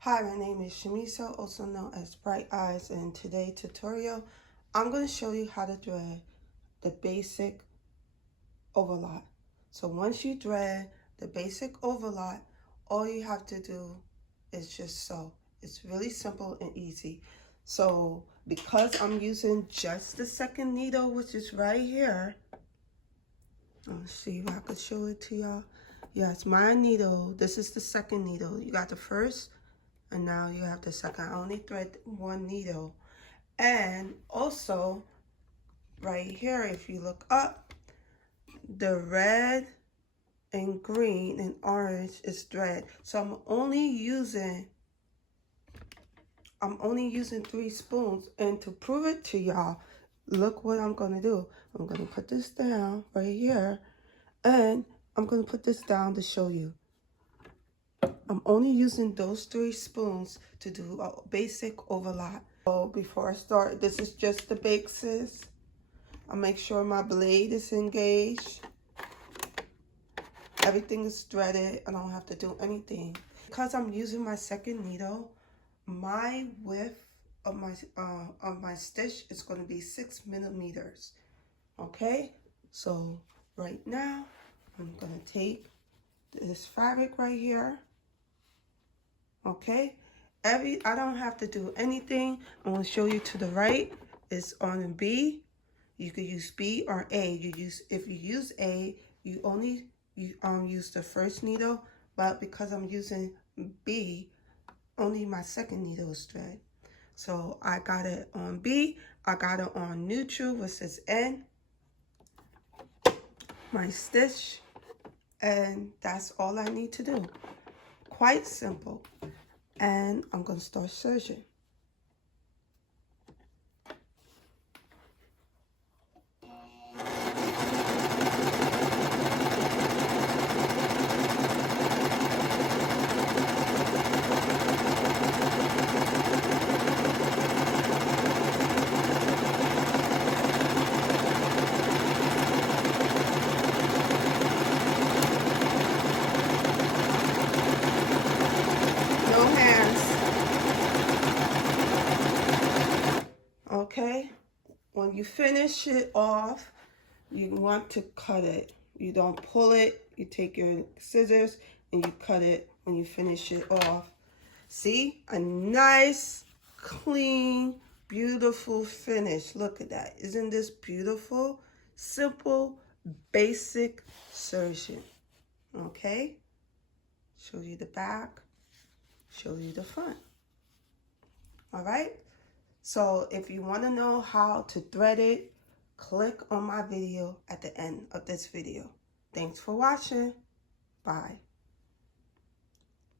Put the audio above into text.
Hi, my name is Shamiso, also known as Bright Eyes, and in today's tutorial, I'm going to show you how to thread the basic overlock. So once you thread the basic overlock, all you have to do is just sew. It's really simple and easy. So because I'm using just the second needle, which is right here, let's see if I can show it to y'all. Yes, my needle, this is the second needle. You got the first, and now you have the second. I only thread one needle. And also right here, if you look up, the red and green and orange is thread. So I'm only using 3 spoons. And to prove it to y'all, look what I'm gonna do. I'm gonna put this down right here, and I'm gonna put this down to show you. I'm only using those 3 spoons to do a basic overlock. So before I start, this is just the basis. I'll make sure my blade is engaged. Everything is threaded. I don't have to do anything. Because I'm using my second needle, my width of my stitch is going to be 6 millimeters. Okay, so right now I'm going to take this fabric right here. Okay, I don't have to do anything. I'm going to show you to the right. It's on a B. You could use B or A. If you use A, you only use the first needle, but because I'm using B, only my second needle is thread. So I got it on B. I got it on neutral, which says N. My stitch, and that's all I need to do. Quite simple. And I'm going to start serging. No hands. Okay, when you finish it off, you want to cut it. You don't pull it. You take your scissors and you cut it when you finish it off. See, a nice, clean, beautiful finish. Look at that. Isn't this beautiful? Simple, basic serging. Okay, show you the back, show you the front. All right, so if you want to know how to thread it, click on my video at the end of this video. Thanks for watching. Bye.